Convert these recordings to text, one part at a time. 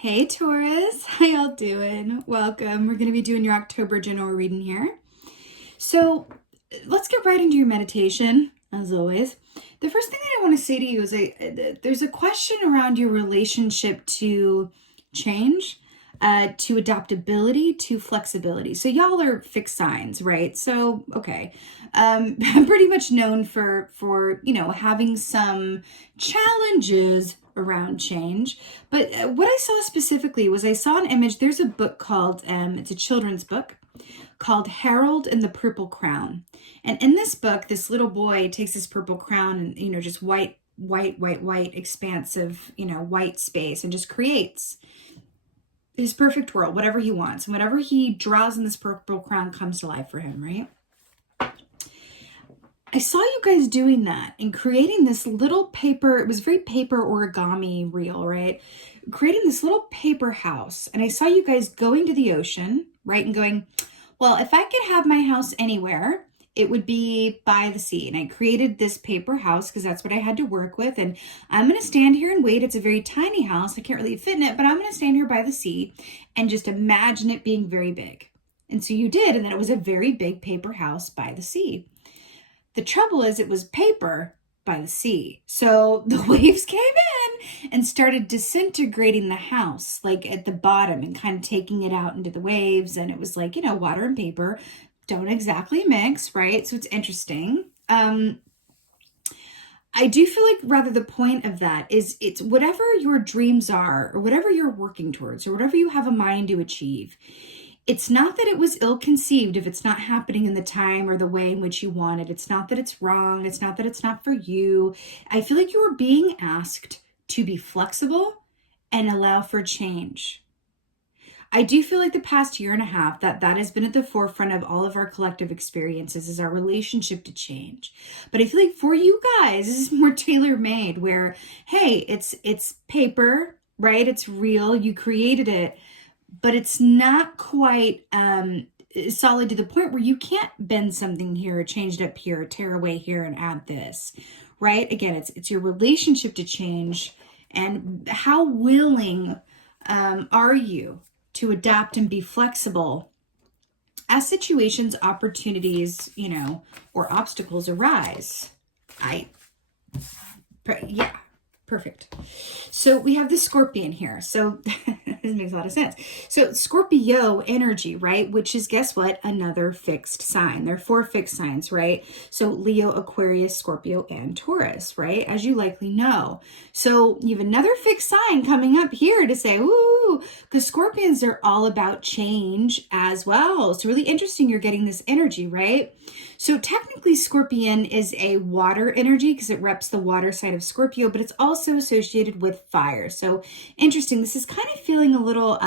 Hey Taurus, how y'all doing? Welcome. We're going to be doing your October general reading here. So let's get right into your meditation, as always. The first thing that I want to say to you is there's a question around your relationship to change, to adaptability, to flexibility. So y'all are fixed signs, right? So, okay. I'm pretty much known for having some challenges around change. But what I saw specifically was I saw an image. There's a book called, it's a children's book called Harold and the Purple Crown. And in this book, this little boy takes this purple crown and, just white, expansive, white space and just creates his perfect world, whatever he wants. And whatever he draws in this purple crown comes to life for him, right? I saw you guys doing that and creating this little paper. It was very paper origami reel, right? Creating this little paper house. And I saw you guys going to the ocean, right? And going, well, if I could have my house anywhere, it would be by the sea. And I created this paper house because that's what I had to work with. And I'm going to stand here and wait. It's a very tiny house. I can't really fit in it, but I'm going to stand here by the sea and just imagine it being very big. And so you did. And then it was a very big paper house by the sea. The trouble is it was paper by the sea. So the waves came in and started disintegrating the house, like at the bottom and kind of taking it out into the waves. And it was like, water and paper don't exactly mix, right? So it's interesting. I do feel like rather the point of that is it's whatever your dreams are or whatever you're working towards or whatever you have a mind to achieve. It's not that it was ill-conceived if it's not happening in the time or the way in which you want it. It's not that it's wrong. It's not that it's not for you. I feel like you are being asked to be flexible and allow for change. I do feel like the past year and a half that has been at the forefront of all of our collective experiences is our relationship to change. But I feel like for you guys, this is more tailor-made where, hey, it's paper, right? It's real. You created it. But it's not quite solid to the point where you can't bend something here, change it up here, tear away here and add this, right? Again, it's your relationship to change and how willing are you to adapt and be flexible as situations, opportunities, or obstacles arise. Yeah. Perfect. So we have the Scorpion here. So this makes a lot of sense. So Scorpio energy, right? Which is, guess what? Another fixed sign. There are 4 fixed signs, right? So Leo, Aquarius, Scorpio, and Taurus, right? As you likely know. So you have another fixed sign coming up here to say, ooh, because Scorpions are all about change as well. It's really interesting you're getting this energy, right? So technically Scorpion is a water energy because it reps the water side of Scorpio, but it's also associated with fire. So interesting. This is kind of feeling a little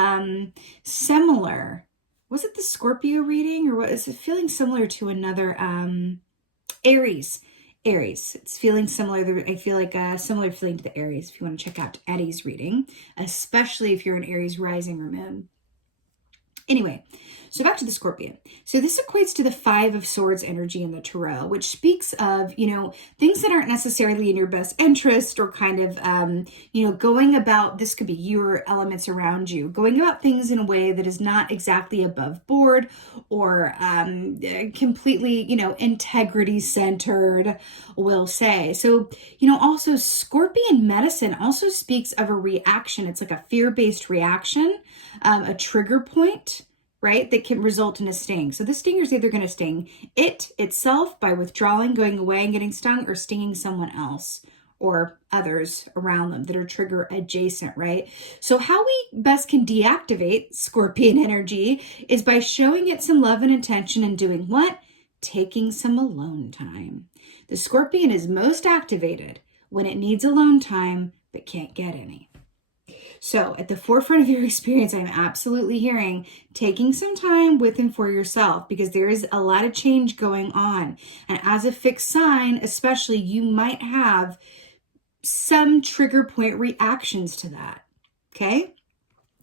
similar. Was it the Scorpio reading or what is it feeling similar to another Aries? Aries. It's feeling similar. I feel like a similar feeling to the Aries if you want to check out Eddie's reading, especially if you're an Aries rising or moon. Anyway, so back to the Scorpion. So this equates to the 5 of Swords energy in the Tarot, which speaks of, things that aren't necessarily in your best interest or kind of, going about, this could be your elements around you, going about things in a way that is not exactly above board or completely, integrity centered, we'll say. So, also Scorpion medicine also speaks of a reaction. It's like a fear-based reaction, a trigger point, right, that can result in a sting. So the stinger is either going to sting it itself by withdrawing, going away and getting stung, or stinging someone else or others around them that are trigger adjacent, right? So how we best can deactivate Scorpion energy is by showing it some love and attention and doing what? Taking some alone time. The Scorpion is most activated when it needs alone time but can't get any. So at the forefront of your experience, I'm absolutely hearing taking some time with and for yourself because there is a lot of change going on. And as a fixed sign, especially, you might have some trigger point reactions to that. Okay?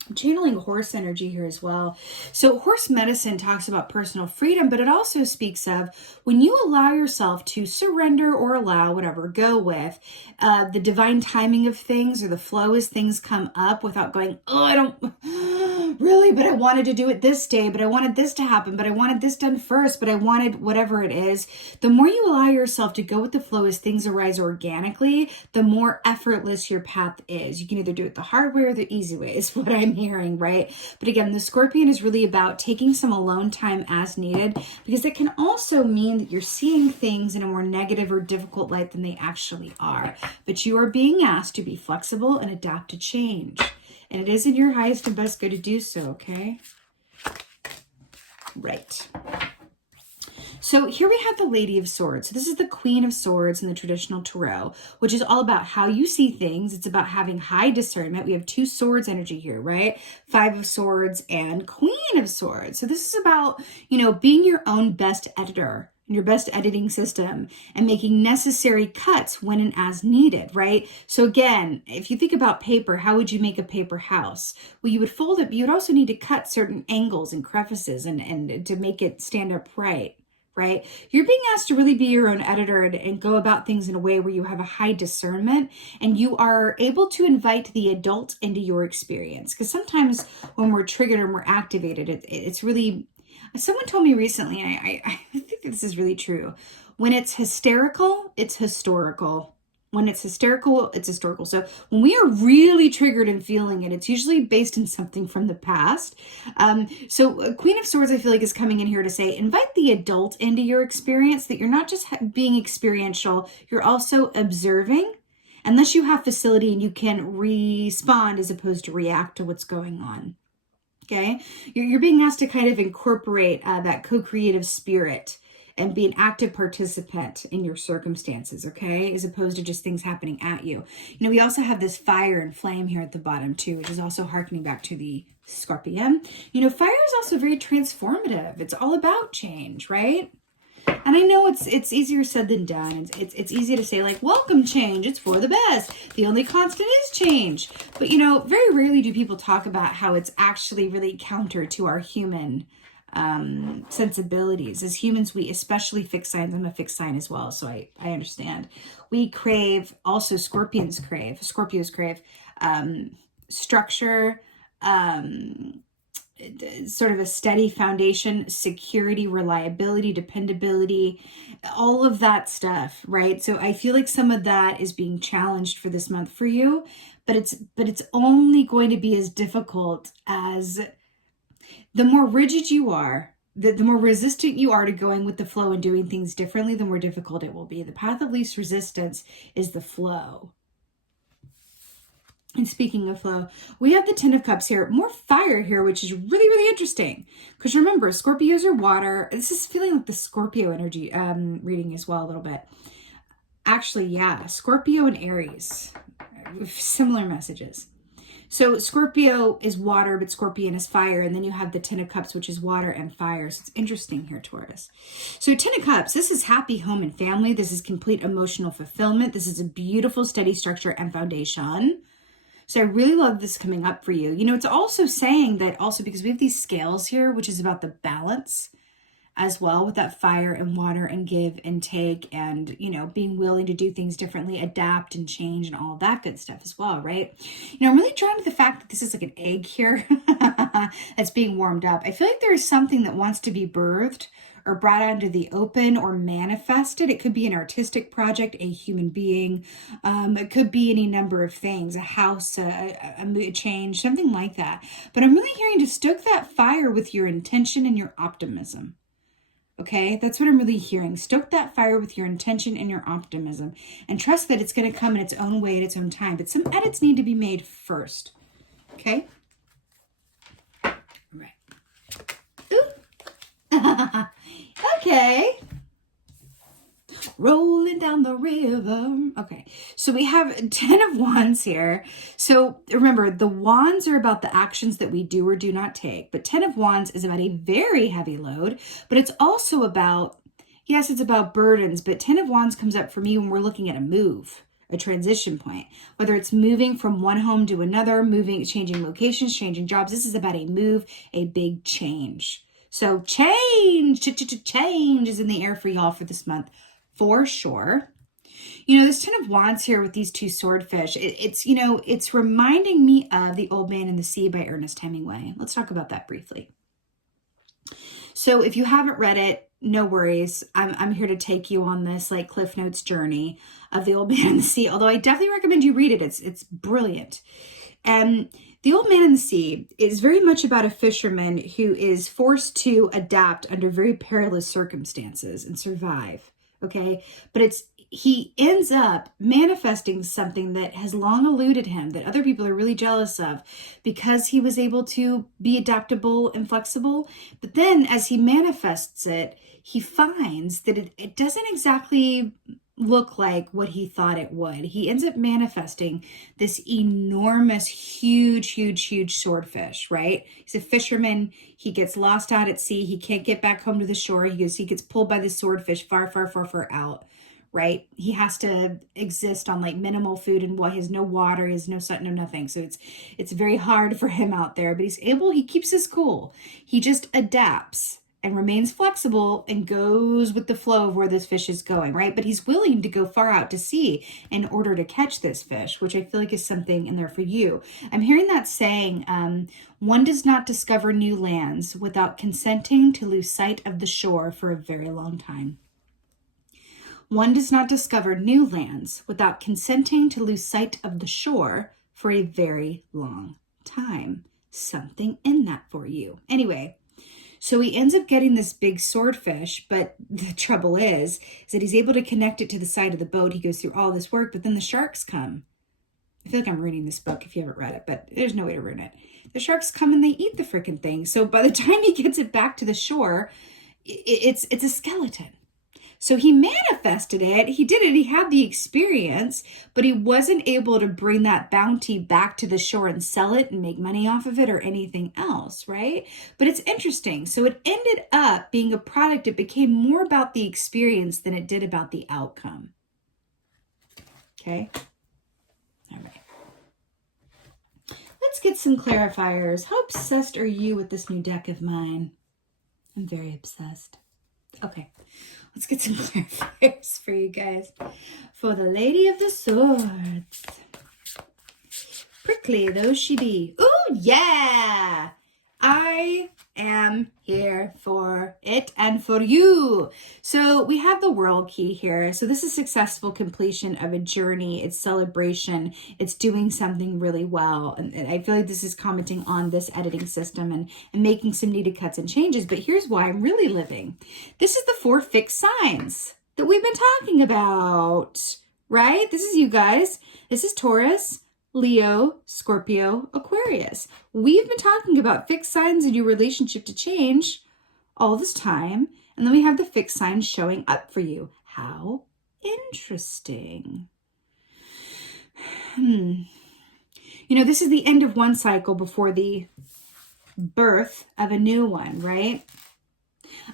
I'm channeling horse energy here as well. So horse medicine talks about personal freedom, but it also speaks of when you allow yourself to surrender or allow whatever, go with the divine timing of things or the flow as things come up without going, oh, I don't really, but I wanted to do it this day, but I wanted this to happen, but I wanted this done first, but I wanted whatever it is. The more you allow yourself to go with the flow as things arise organically, the more effortless your path is. You can either do it the hard way or the easy way is what I'm hearing, right? But again, the Scorpion is really about taking some alone time as needed, because it can also mean that you're seeing things in a more negative or difficult light than they actually are. But you are being asked to be flexible and adapt to change. And it is in your highest and best good to do so, okay? Right. So here we have the Lady of Swords. So this is the Queen of Swords in the traditional tarot, which is all about how you see things. It's about having high discernment. We have 2 swords energy here, right? 5 of Swords and Queen of Swords. So this is about, being your own best editor, your best editing system, and making necessary cuts when and as needed, right? So again, if you think about paper, how would you make a paper house? Well, you would fold it, but you'd also need to cut certain angles and crevices and to make it stand upright, right? You're being asked to really be your own editor and go about things in a way where you have a high discernment and you are able to invite the adult into your experience. Because sometimes when we're triggered or we're activated, it's really... Someone told me recently, and I think this is really true. When it's hysterical, it's historical. When it's hysterical, it's historical. So when we are really triggered and feeling it, it's usually based in something from the past. So Queen of Swords, I feel like, is coming in here to say, invite the adult into your experience, that you're not just being experiential, you're also observing, unless you have facility and you can respond as opposed to react to what's going on. Okay, you're being asked to kind of incorporate that co-creative spirit and be an active participant in your circumstances, okay, as opposed to just things happening at you. We also have this fire and flame here at the bottom too, which is also harkening back to the Scorpion. Fire is also very transformative. It's all about change, right? And I know it's easier said than done. It's easy to say, like, welcome change, it's for the best. The only constant is change. But, very rarely do people talk about how it's actually really counter to our human sensibilities. As humans, we, especially fixed signs, I'm a fixed sign as well, so I understand. We crave, also Scorpios crave, structure, sort of a steady foundation, security, reliability, dependability, all of that stuff, right? So I feel like some of that is being challenged for this month for you, but it's only going to be as difficult as the more rigid you are, the more resistant you are to going with the flow and doing things differently, the more difficult it will be. The path of least resistance is the flow. And speaking of flow, we have the Ten of Cups here, more fire here, which is really, really interesting. Because remember, Scorpios are water. This is feeling like the Scorpio energy reading as well a little bit. Actually, yeah, Scorpio and Aries, similar messages. So Scorpio is water, but Scorpion is fire. And then you have the Ten of Cups, which is water and fire. So it's interesting here, Taurus. So Ten of Cups, this is happy home and family. This is complete emotional fulfillment. This is a beautiful, steady structure and foundation. So I really love this coming up for you. It's also saying that also because we have these scales here, which is about the balance as well, with that fire and water and give and take and, being willing to do things differently, adapt and change and all that good stuff as well, right? I'm really drawn to the fact that this is like an egg here that's being warmed up. I feel like there is something that wants to be birthed or brought out into the open or manifested. It could be an artistic project, a human being. It could be any number of things, a house, a change, something like that. But I'm really hearing to stoke that fire with your intention and your optimism. Okay, that's what I'm really hearing. Stoke that fire with your intention and your optimism. And trust that it's going to come in its own way at its own time. But some edits need to be made first. Okay? All right. Ooh. Okay. Rolling down the river. Okay, so we have 10 of Wands here. So remember, the Wands are about the actions that we do or do not take. But 10 of Wands is about a very heavy load. But it's also about, yes, it's about burdens. But 10 of Wands comes up for me when we're looking at a move, a transition point, whether it's moving from one home to another, changing locations, changing jobs. This is about a move, a big change. So change is in the air for y'all for this month, for sure. This Ten of Wands here with these two swordfish, it's reminding me of The Old Man and the Sea by Ernest Hemingway. Let's talk about that briefly. So if you haven't read it, no worries. I'm here to take you on this like Cliff Notes journey of The Old Man and the Sea. Although I definitely recommend you read it. It's brilliant. And The Old Man and the Sea is very much about a fisherman who is forced to adapt under very perilous circumstances and survive. Okay, but he ends up manifesting something that has long eluded him, that other people are really jealous of, because he was able to be adaptable and flexible. But then as he manifests it, he finds that it doesn't exactly look like what he thought it would. He ends up manifesting this enormous, huge swordfish, right? He's a fisherman. He gets lost out at sea. He can't get back home to the shore. He gets pulled by the swordfish far out, right? He has to exist on like minimal food and he has no water, he has no sun, no nothing. So it's very hard for him out there, but he keeps his cool. He just adapts and remains flexible and goes with the flow of where this fish is going, right? But he's willing to go far out to sea in order to catch this fish, which I feel like is something in there for you. I'm hearing that saying, one does not discover new lands without consenting to lose sight of the shore for a very long time. One does not discover new lands without consenting to lose sight of the shore for a very long time. Something in that for you. Anyway, so he ends up getting this big swordfish, but the trouble is that he's able to connect it to the side of the boat. He goes through all this work, but then the sharks come. I feel like I'm reading this book if you haven't read it, but there's no way to ruin it. The sharks come and they eat the freaking thing. So by the time he gets it back to the shore, it's a skeleton. So he manifested it, he did it, he had the experience, but he wasn't able to bring that bounty back to the shore and sell it and make money off of it or anything else, right? But it's interesting. So it ended up being a product, it became more about the experience than it did about the outcome. Okay? All right. Let's get some clarifiers. How obsessed are you with this new deck of mine? I'm very obsessed. Okay. Let's get some clarifiers for you guys. For the Lady of the Swords. Prickly though she be. Ooh, yeah! I am here for it and for you. So we have the World Key here. So this is successful completion of a journey. It's celebration. It's doing something really well. And I feel like this is commenting on this editing system and making some needed cuts and changes. But here's why I'm really living. This is the 4 fixed signs that we've been talking about, right? This is you guys. This is Taurus, Leo, Scorpio, Aquarius. We've been talking about fixed signs in your relationship to change all this time. And then we have the fixed signs showing up for you. How interesting. This is the end of one cycle before the birth of a new one, right?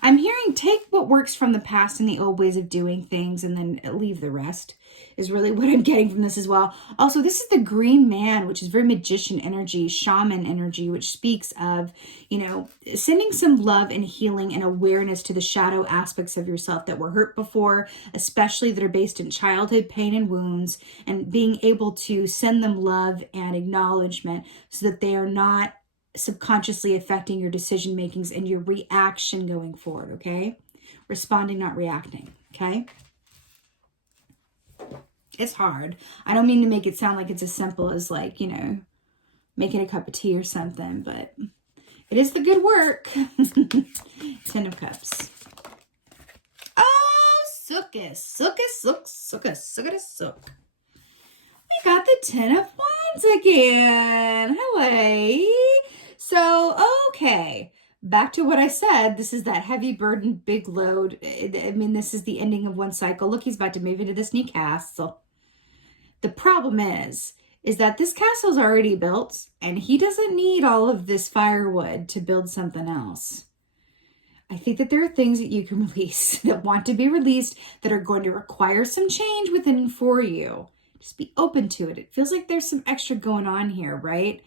I'm hearing take what works from the past and the old ways of doing things and then leave the rest is really what I'm getting from this as well. Also, this is the green man, which is very magician energy, shaman energy, which speaks of, sending some love and healing and awareness to the shadow aspects of yourself that were hurt before, especially that are based in childhood pain and wounds, and being able to send them love and acknowledgement so that they are not subconsciously affecting your decision makings and your reaction going forward, okay? Responding, not reacting, okay? It's hard. I don't mean to make it sound like it's as simple as making a cup of tea or something, but it is the good work. 10 of Cups. Oh, sook. We got the 10 of Wands again. Hello. So, okay, back to what I said. This is that heavy burden, big load. This is the ending of one cycle. Look, he's about to move into this new castle. The problem is that this castle's already built and he doesn't need all of this firewood to build something else. I think that there are things that you can release that want to be released that are going to require some change within and for you. Just be open to it. It feels like there's some extra going on here, right?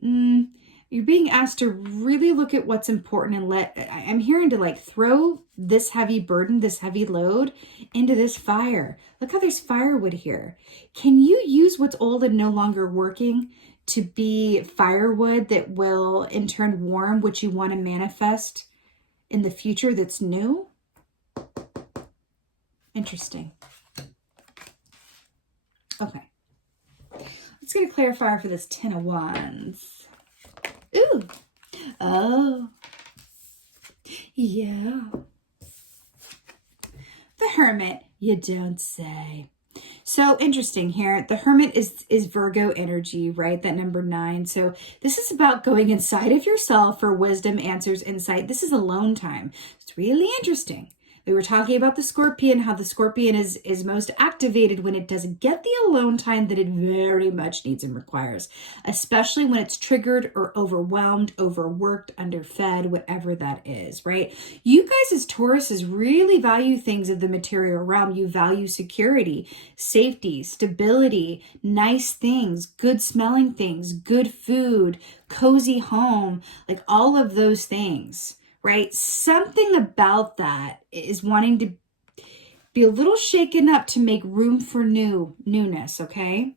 You're being asked to really look at what's important and I'm hearing to like throw this heavy burden, this heavy load into this fire. Look how there's firewood here. Can you use what's old and no longer working to be firewood that will in turn warm what you want to manifest in the future that's new? Interesting. Okay. Let's get a clarifier for this 10 of Wands. Ooh. Oh. Yeah. The Hermit, you don't say. So interesting here. The Hermit is Virgo energy, right? That number 9. So this is about going inside of yourself for wisdom, answers, insight. This is alone time. It's really interesting. We were talking about the Scorpion, how the Scorpion is most activated when it doesn't get the alone time that it very much needs and requires, especially when it's triggered or overwhelmed, overworked, underfed, whatever that is, right? You guys as Tauruses really value things of the material realm. You value security, safety, stability, nice things, good smelling things, good food, cozy home, like all of those things. Right? Something about that is wanting to be a little shaken up to make room for newness, okay?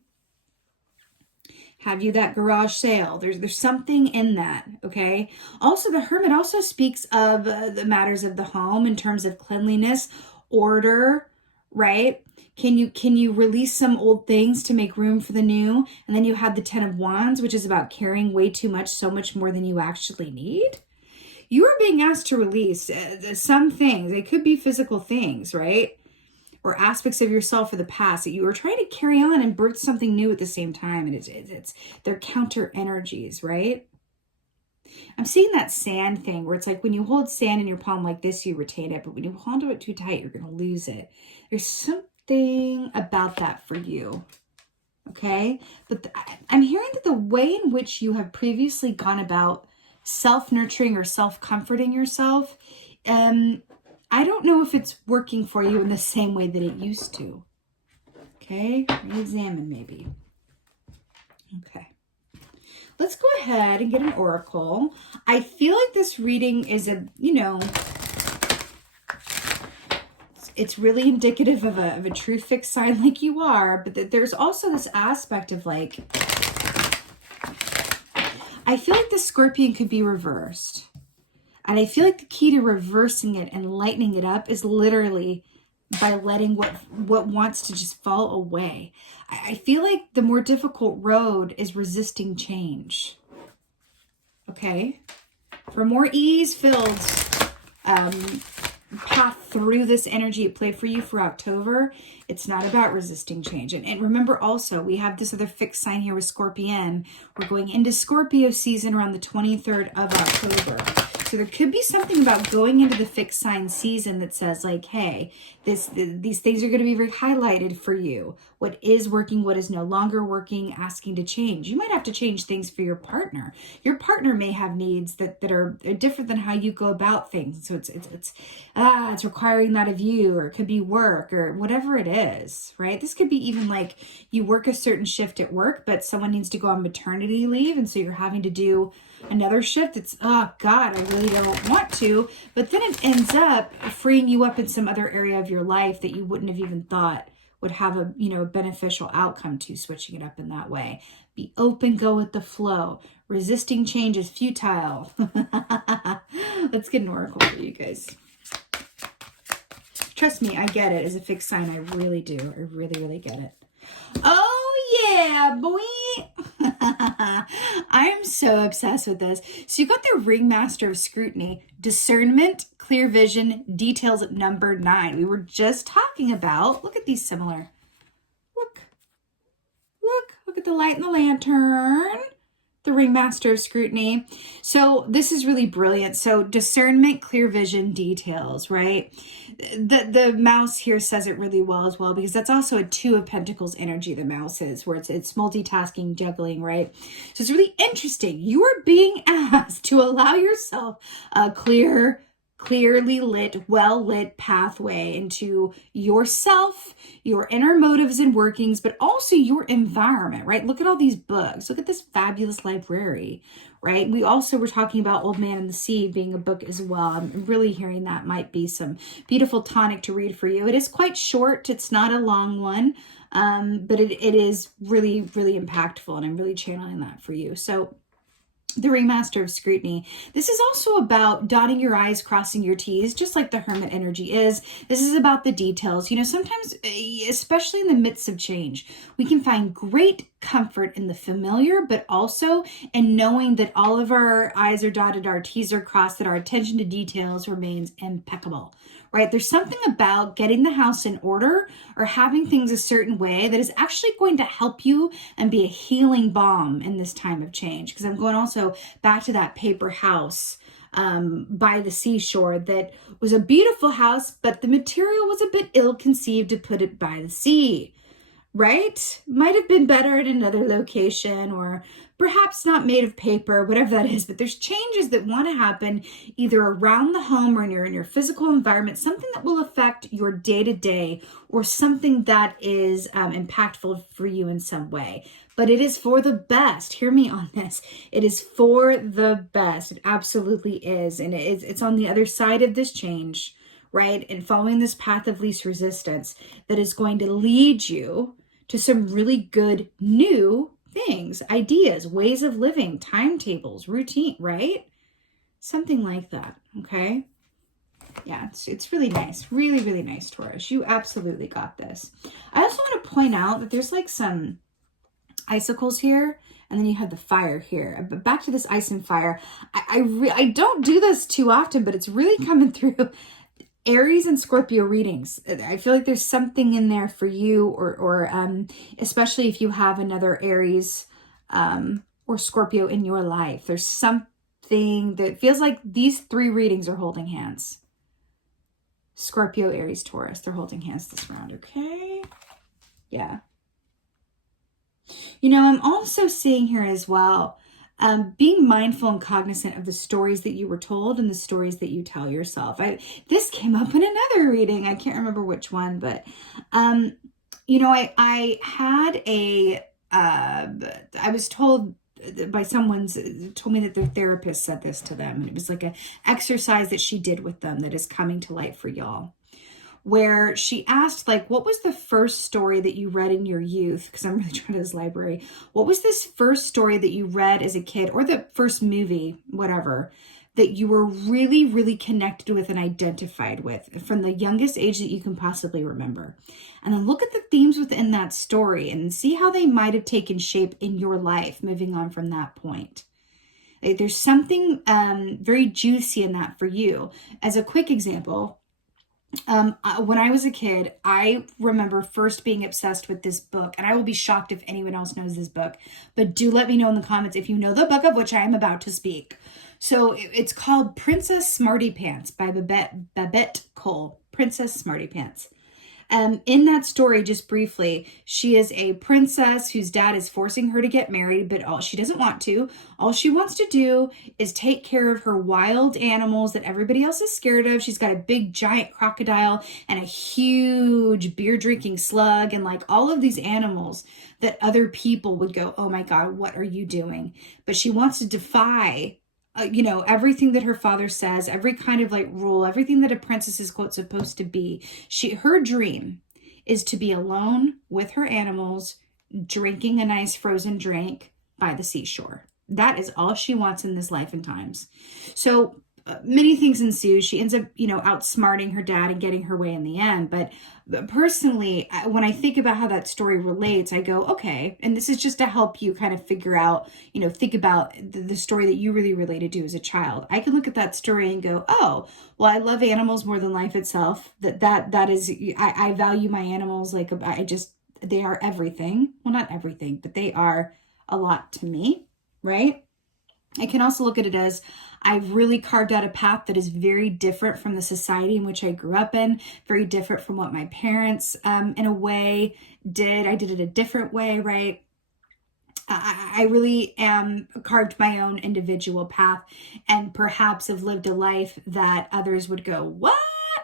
Have you that garage sale? There's something in that, okay? Also, the Hermit also speaks of the matters of the home in terms of cleanliness, order, right? Can you release some old things to make room for the new? And then you have the 10 of Wands, which is about carrying way too much, so much more than you actually need. You are being asked to release some things. It could be physical things, right? Or aspects of yourself or the past that you are trying to carry on and birth something new at the same time. And they're counter energies, right? I'm seeing that sand thing where it's like when you hold sand in your palm like this, you retain it. But when you hold onto it too tight, you're going to lose it. There's something about that for you. Okay? But I'm hearing that the way in which you have previously gone about self-nurturing or self-comforting yourself, I don't know if it's working for you in the same way that it used to. Okay, re-examine maybe. Okay, let's go ahead and get an oracle. I feel like this reading is it's really indicative of a true fixed sign like you are, but there's also this aspect of like, I feel like the Scorpion could be reversed. And I feel like the key to reversing it and lightening it up is literally by letting what wants to just fall away. I feel like the more difficult road is resisting change. Okay? For more ease-filled path through this energy at play for you for October, it's not about resisting change. And remember also, we have this other fixed sign here with Scorpion. We're going into Scorpio season around the 23rd of October. So there could be something about going into the fixed sign season that says like, hey, these things are going to be very highlighted for you. What is working, what is no longer working, asking to change. You might have to change things for your partner. Your partner may have needs that are different than how you go about things. So it's requiring that of you, or it could be work or whatever it is, right? This could be even like you work a certain shift at work, but someone needs to go on maternity leave. And so you're having to do another shift. It's, oh God, I really don't want to. But then it ends up freeing you up in some other area of your life that you wouldn't have even thought would have a beneficial outcome to switching it up in that way. Be open, go with the flow. Resisting change is futile. Let's get an oracle for you guys. Trust me, I get it. As a fixed sign, I really do. I really, really get it. Oh yeah, boy. I am so obsessed with this. So you got the Ringmaster of Scrutiny, discernment, clear vision, details at number 9. We were just talking about, look at these similar. Look at the light in the lantern. The Ringmaster of Scrutiny. So this is really brilliant. So discernment, clear vision, details, right? The mouse here says it really well as well, because that's also a 2 of Pentacles energy, the mouse is, where it's multitasking, juggling, right? So it's really interesting. You are being asked to allow yourself a clear clearly lit, well-lit pathway into yourself, your inner motives and workings, but also your environment, right? Look at all these books. Look at this fabulous library, right? We also were talking about Old Man and the Sea being a book as well. I'm really hearing that might be some beautiful tonic to read for you. It is quite short. It's not a long one, but it is really, really impactful, and I'm really channeling that for you. So the Ringmaster of Scrutiny. This is also about dotting your I's, crossing your T's, just like the Hermit energy is. This is about the details. You know, sometimes, especially in the midst of change, we can find great comfort in the familiar, but also in knowing that all of our I's are dotted, our T's are crossed, that our attention to details remains impeccable. Right? There's something about getting the house in order or having things a certain way that is actually going to help you and be a healing balm in this time of change. Because I'm going also back to that paper house by the seashore that was a beautiful house, but the material was a bit ill-conceived to put it by the sea. Right? Might have been better at another location, or perhaps not made of paper, whatever that is. But there's changes that want to happen either around the home or in your physical environment, something that will affect your day-to-day or something that is impactful for you in some way. But it is for the best. Hear me on this. It is for the best. It absolutely is. And it's on the other side of this change, right? And following this path of least resistance that is going to lead you to some really good new things, ideas, ways of living, timetables, routine, right? Something like that, okay? Yeah, it's really nice. Really, really nice, Taurus. You absolutely got this. I also want to point out that there's like some icicles here, and then you have the fire here. But back to this ice and fire. I don't do this too often, but it's really coming through. Aries and Scorpio readings. I feel like there's something in there for you, or especially if you have another Aries or Scorpio in your life. There's something that feels like these three readings are holding hands. Scorpio, Aries, Taurus. They're holding hands this round, okay? Yeah. You know, I'm also seeing here as well, being mindful and cognizant of the stories that you were told and the stories that you tell yourself. This came up in another reading. I can't remember which one, but, you know, I had I was told by told me that their therapist said this to them. And it was like an exercise that she did with them that is coming to light for y'all, where she asked, like, what was the first story that you read in your youth? Because I'm really trying to this library. What was this first story that you read as a kid, or the first movie, whatever, that you were really, really connected with and identified with from the youngest age that you can possibly remember? And then look at the themes within that story and see how they might have taken shape in your life moving on from that point. There's something very juicy in that for you. As a quick example, when I was a kid, I remember first being obsessed with this book, and I will be shocked if anyone else knows this book, but do let me know in the comments if you know the book of which I am about to speak. So it's called Princess Smarty Pants by Babette Cole. Princess Smarty Pants. In that story, just briefly, she is a princess whose dad is forcing her to get married, but she doesn't want to. All she wants to do is take care of her wild animals that everybody else is scared of. She's got a big giant crocodile and a huge beer drinking slug and like all of these animals that other people would go, oh my God, what are you doing? But she wants to defy everything that her father says, every kind of like rule, everything that a princess is quote supposed to be. Her dream is to be alone with her animals, drinking a nice frozen drink by the seashore. That is all she wants in this life and times. So many things ensue. She ends up, outsmarting her dad and getting her way in the end. But personally, when I think about how that story relates, I go, okay, and this is just to help you kind of figure out, think about the story that you really related to as a child. I can look at that story and go, oh, well, I love animals more than life itself. That is, I value my animals. Like they are everything. Well, not everything, but they are a lot to me, right? I can also look at it as I've really carved out a path that is very different from the society in which I grew up in, very different from what my parents, in a way, did. I did it a different way, right? I really am carved my own individual path and perhaps have lived a life that others would go, what?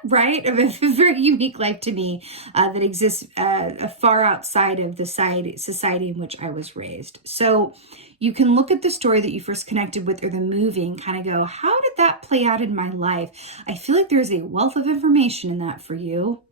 Right? A very unique life to me that exists far outside of the society in which I was raised. So you can look at the story that you first connected with or the movie and kind of go, how did that play out in my life? I feel like there's a wealth of information in that for you.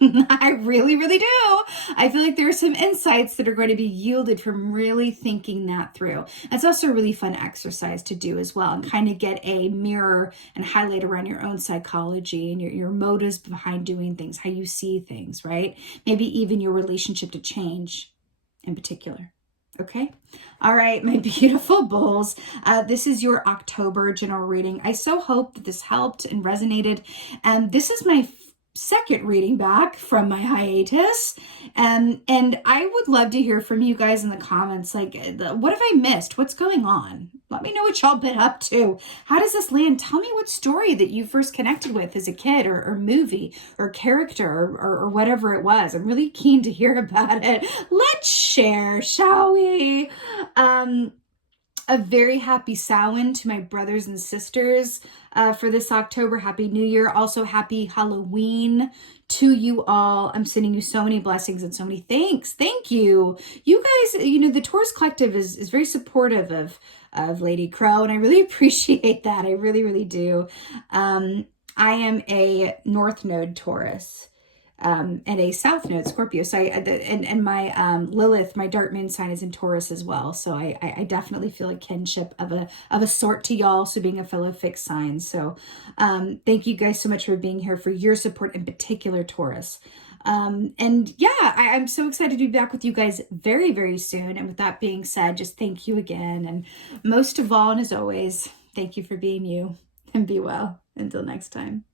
I really, really do. I feel like there are some insights that are going to be yielded from really thinking that through. It's also a really fun exercise to do as well and kind of get a mirror and highlight around your own psychology and your motives behind doing things, how you see things, right? Maybe even your relationship to change in particular. Okay. All right, my beautiful bulls. This is your October general reading. I so hope that this helped and resonated. And this is my second reading back from my hiatus, and I would love to hear from you guys in the comments, like, what have I missed? What's going on? Let me know what y'all been up to. How does this land? Tell me what story that you first connected with as a kid, or movie, or character, or whatever it was. I'm really keen to hear about it. Let's share, shall we? A very happy Samhain to my brothers and sisters for this October. Happy New Year. Also, happy Halloween to you all. I'm sending you so many blessings and so many thanks. Thank you. You guys, the Taurus Collective is very supportive of Lady Crow, and I really appreciate that. I really, really do. I am a North Node Taurus. And a South Node Scorpio. So and my Lilith, my dark moon sign, is in Taurus as well. So I definitely feel a kinship of a sort to y'all. So being a fellow fixed sign. So thank you guys so much for being here, for your support, in particular Taurus. And yeah, I'm so excited to be back with you guys very, very soon. And with that being said, just thank you again. And most of all, and as always, thank you for being you, and be well. Until next time.